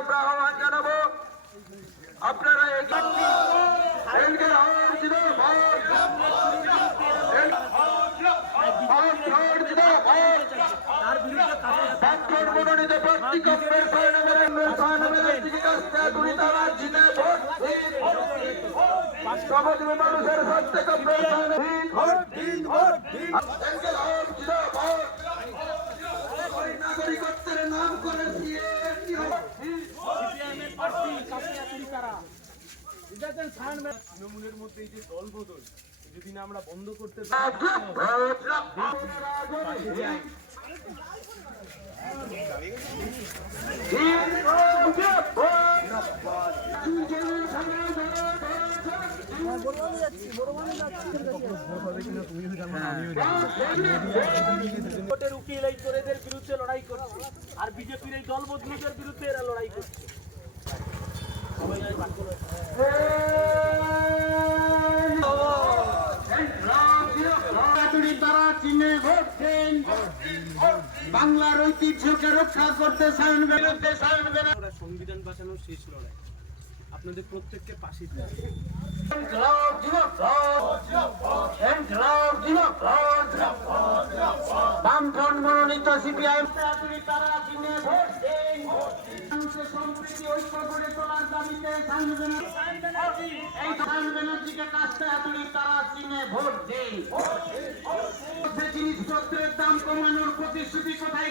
আমরা আহ্বান জানাব। আপনারা মনোনীত প্রার্থী কম্পের ফাইনামের ফাইনামের দিকে কাছে তুমি তারা জিতে ভোট মানুষের স্বাস্থ্য কম্পের তৃণমূলের মধ্যে এই যে দল বদল যদি না আমরা বন্ধ করতে ভোটের উকিল এই চোরেদের বিরুদ্ধে লড়াই করছে আর বিজেপির এই দল বদলুদের বিরুদ্ধে এরা লড়াই করছে। চীনে ভোট দেন বাংলার ঐতিহ্যকে রক্ষা করতে চান বিরুদ্ধে চাইবেন ওরা সংবিধান বাঁচানোর শেষ লড়াই। আপনাদের প্রত্যেককে পাশে বামফ্রন্ট মনোনীত সিপিআই তারা চীনে ভোট দেন সম্প্রীতি ঐক্য গড়ে তোলার দাবিতে ব্যানার্জিকে কাছে হাতুড়ি তারা চীনে ভোট দেন জিনিসপত্রের দাম কমানোর প্রতিশ্রুতি কোথায়